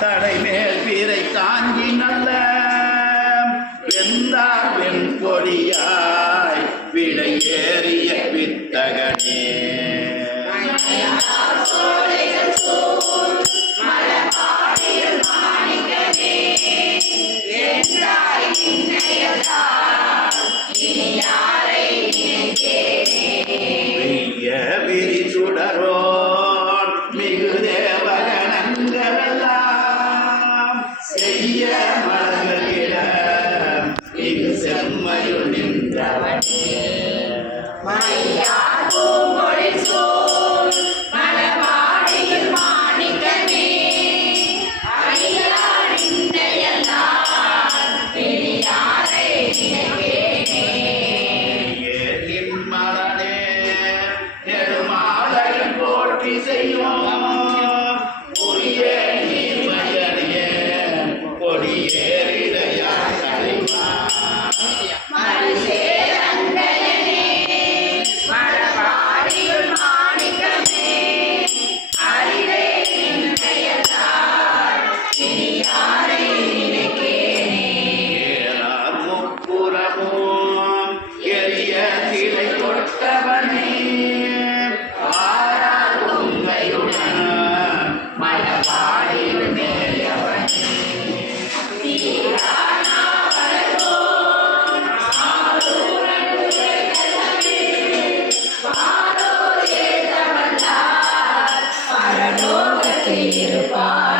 தடை மேல் பீரை தாங்கி நல்ல. வெந்தார் வெண் கொடியாய் விடை ஏறிய வித்தகனே. மலர்கிட இது செம்மையுள் நின்றவனே. My. Bye. Bye.